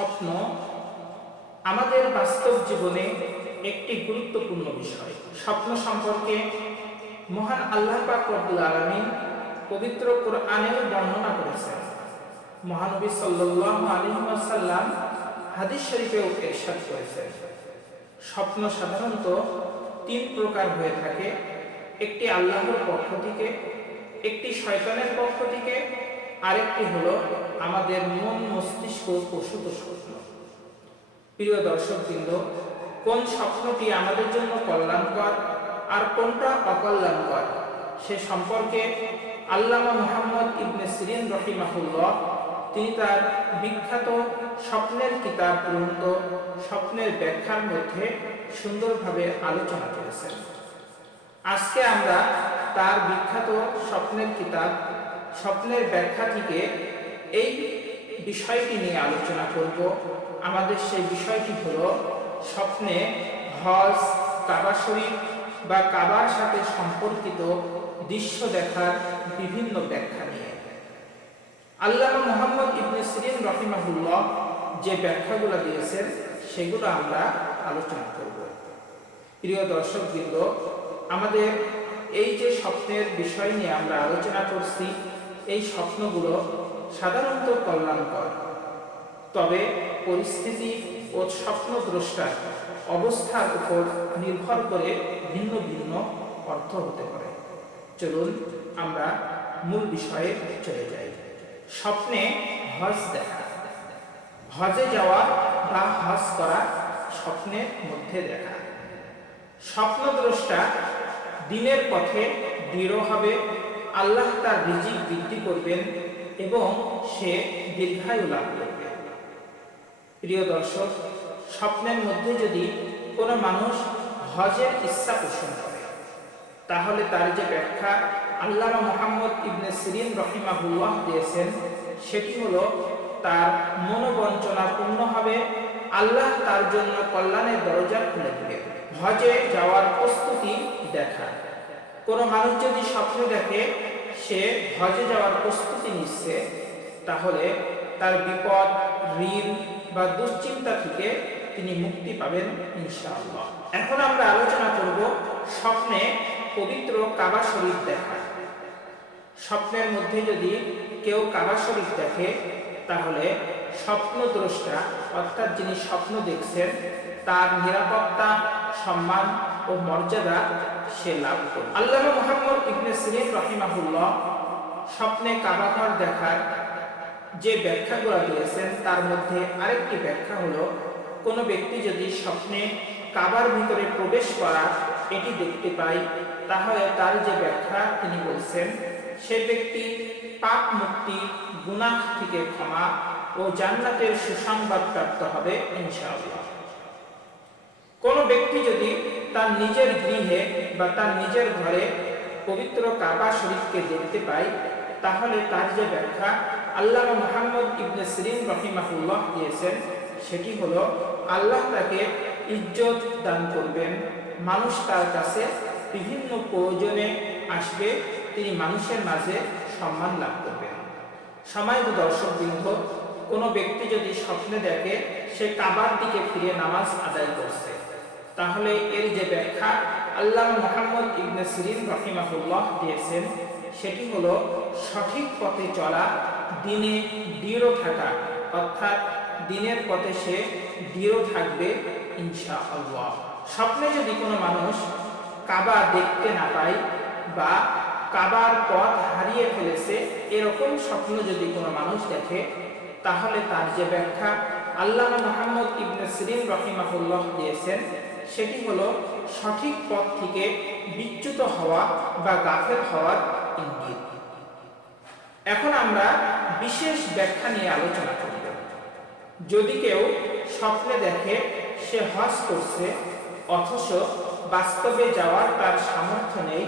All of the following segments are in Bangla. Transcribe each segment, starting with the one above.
স্বপ্ন আমাদের বাস্তব জীবনে একটি গুরুত্বপূর্ণ বিষয়। স্বপ্ন সম্পর্কে মহান আল্লাহ পাক রব্বুল আলামিন পবিত্র কোরআনে বর্ণনা করেছেন। মহানবী সাল্লাল্লাহু আলাইহি ওয়াসাল্লাম হাদিস শরীফেও ইরশাদ করেছেন, স্বপ্ন সাধারণত তিন প্রকার হয়ে থাকে। একটি আল্লাহর পক্ষ থেকে, একটি শয়তানের পক্ষ থেকে, আরেকটি হলো আমাদের মন মস্তিষ্ক প্রসূত স্বপ্ন। প্রিয় দর্শকবৃন্দ, কোন স্বপ্নটি আমাদের জন্য কল্যাণকর আর কোনটা অকল্যাণকর সে সম্পর্কে আল্লামা মুহাম্মদ ইবনে সিরিন রাহিমাহুল্লাহ তিনি তার বিখ্যাত স্বপ্নের কিতাব গ্রন্থ স্বপ্নের ব্যাখ্যার মধ্যে সুন্দরভাবে আলোচনা করেছেন। আজকে আমরা তার বিখ্যাত স্বপ্নের কিতাব স্বপ্নের ব্যাখ্যা থেকে এই বিষয়টি নিয়ে আলোচনা করব। আমাদের সেই বিষয়টি হলো স্বপ্নে হজ, কাবা শরীফ বা কাবার সাথে সম্পর্কিত দৃশ্য দেখার বিভিন্ন ব্যাখ্যা নিয়ে। আল্লামা মুহাম্মদ ইবনে সিরিন রাহিমাহুল্লাহ যে ব্যাখ্যাগুলো দিয়েছেন সেগুলো আমরা আলোচনা করব। প্রিয় দর্শকবৃন্দ, আমাদের এই যে স্বপ্নের বিষয় নিয়ে আমরা আলোচনা করছি, এই স্বপ্নগুলো সাধারণত কল্যাণকর, তবে পরিস্থিতি ও স্বপ্নদ্রষ্টার অবস্থার উপর নির্ভর করে ভিন্ন ভিন্ন অর্থ হতে পারে। চলুন আমরা মূল বিষয়ে চলে যাই। স্বপ্নে হজ দেখা, হজে যাওয়া বা হজ করা স্বপ্নের মধ্যে দেখা। স্বপ্নদ্রষ্টা দিনের পথে দৃঢ় হবে, আল্লাহ তার রিজিক বৃদ্ধি করবেন এবং সে দীর্ঘায়ু লাভ করবে। প্রিয় দর্শক, স্বপ্নের মধ্যে যদি কোনো মানুষ হজের ইচ্ছা পোষণ করে, তাহলে তার যে ব্যাখ্যা আল্লামা মুহাম্মদ ইবনে সিরিন রাহিমাহুল্লাহ দিয়েছেন সেটি হলো তার মনোবঞ্চনা পূর্ণ হবে, আল্লাহ তার জন্য কল্যাণের দরজা খুলে দিবেন। হজে যাওয়ার প্রস্তুতি দেখা, কোনো মানুষ যদি স্বপ্ন দেখে সে হজে যাওয়ার প্রস্তুতি নিচ্ছে, তাহলে তার বিপদ, ঋণ বা দুশ্চিন্তা থেকে তিনি মুক্তি পাবেন ইনশাআল্লাহ। এখন আমরা আলোচনা করব স্বপ্নে পবিত্র কাবা শরীফ দেখা। স্বপ্নের মধ্যে যদি কেউ কাবা শরীফ দেখে, তাহলে স্বপ্নদ্রষ্টা অর্থাৎ যিনি স্বপ্ন দেখছেন তার নিরাপত্তা, সম্মান ও মর্যাদা সে লাভ করবে। আল্লামা মুহাম্মদ ইবনে সিরিন রাহিমাহুল্লাহ স্বপ্নে কাবা ঘর দেখার যে ব্যাখ্যাগুলো দিয়েছেন তার মধ্যে আরেকটি ব্যাখ্যা হলো, কোনো ব্যক্তি যদি স্বপ্নে কাবার ভিতরে প্রবেশ করা এটি দেখতে পায়, তাহলে তার যে ব্যাখ্যা তিনি বলছেন সে ব্যক্তি পাপ মুক্তি, গুনাহ থেকে ক্ষমা ও জান্নাতের সুসংবাদ প্রাপ্ত হবে ইনশাআল্লাহ। কোনো ব্যক্তি যদি তার নিজের গৃহে বা তার নিজের ঘরে পবিত্র কাবা শরীফকে দেখতে পায়, তাহলে তার যে ব্যাখ্যা আল্লামা মুহাম্মদ ইবনে সিরিন রাহিমাহুল্লাহ দিয়েছেন সেটি হলো, আল্লাহ তাকে ইজ্জত দান করবেন, মানুষ তার কাছে বিভিন্ন প্রয়োজনে আসবে, তিনি মানুষের মাঝে সম্মান লাভ করবেন। সম্মানিত দর্শকবৃন্দ, কোনো ব্যক্তি যদি স্বপ্নে দেখে সে কাবার দিকে ফিরে নামাজ আদায় করছে, তাহলে এর যে ব্যাখ্যা আল্লামা মুহাম্মদ ইবনে সিরিন রাহিমাহুল্লাহ দিয়েছেন সেটি হলো সঠিক পথে চলা, দিনে দৃঢ় থাকা, অর্থাৎ দিনের পথে সে দৃঢ় থাকবে ইনশাআল্লাহ। স্বপ্নে যদি কোনো মানুষ কাবা দেখতে না পায় বা কাবার পথ হারিয়ে ফেলেছে, এরকম স্বপ্ন যদি কোনো মানুষ দেখে, তাহলে তার যে ব্যাখ্যা আল্লামা মুহাম্মদ ইবনে সিরিন রাহিমাহুল্লাহ দিয়েছেন সেটি হলো সঠিক পথ থেকে বিচ্যুত হওয়া বা গাফেল হওয়ার ইঙ্গিত। এখন আমরা বিশেষ ব্যাখ্যা নিয়ে আলোচনা করব। যদি কেউ স্বপ্নে দেখে সে হজ করছে অথচ বাস্তবে যাওয়ার তার সামর্থ্য নেই,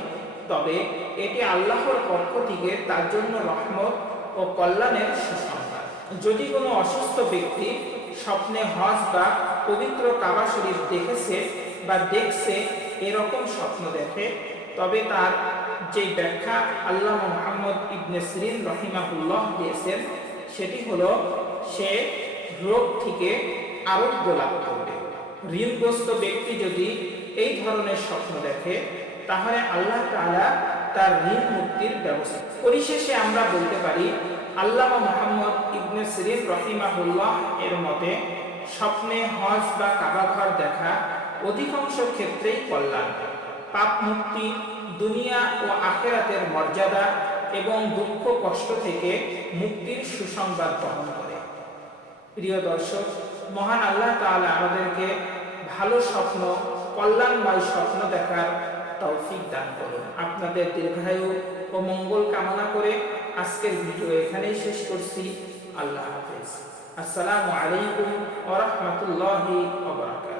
তবে এটি আল্লাহর পক্ষ থেকে তার জন্য রহমত ও কল্যাণের সুসংবাদ। যদি কোনো অসুস্থ ব্যক্তি স্বপ্নে হজ বা পবিত্র কাবা শরীফ দেখেছে বা দেখছে, এরকম স্বপ্ন দেখে, তবে তার যে ব্যাখ্যা আল্লামা মুহাম্মদ ইবনে সিরিন রাহিমাহুল্লাহ দিয়েছেন সেটি হলো সে রোগ থেকে আরোগ্য লাভ করবে। ঋণগ্রস্ত ব্যক্তি যদি এই ধরনের স্বপ্ন দেখে তাহলে আল্লাহ তাআলা তার ঋণ মুক্তির ব্যবস্থা। পরিশেষে আমরা বলতে পারি আল্লামা মুহাম্মদ ইবনে সিরিন রাহিমাহুল্লাহ এর মতে স্বপ্নে হজ বা কাবা ঘর দেখা অধিকাংশ ক্ষেত্রেই কল্যাণ, পাপ মুক্তি, দুনিয়া ও আখিরাতের মর্যাদা এবং দুঃখ কষ্ট থেকে মুক্তির সুসংবাদ বহন করে। প্রিয় দর্শক, মহান আল্লাহ তাআলা আমাদেরকে ভালো স্বপ্ন, কল্যাণময় স্বপ্ন দেখার তৌফিক দান করুন। আপনাদের দীর্ঘায়ু ও মঙ্গল কামনা করে আজকের ভিডিও এখানেই শেষ করছি। আল্লাহ হাফেজ। আসসালামু আলাইকুম ওয়া রাহমাতুল্লাহি ওয়া বারাকাতুহু।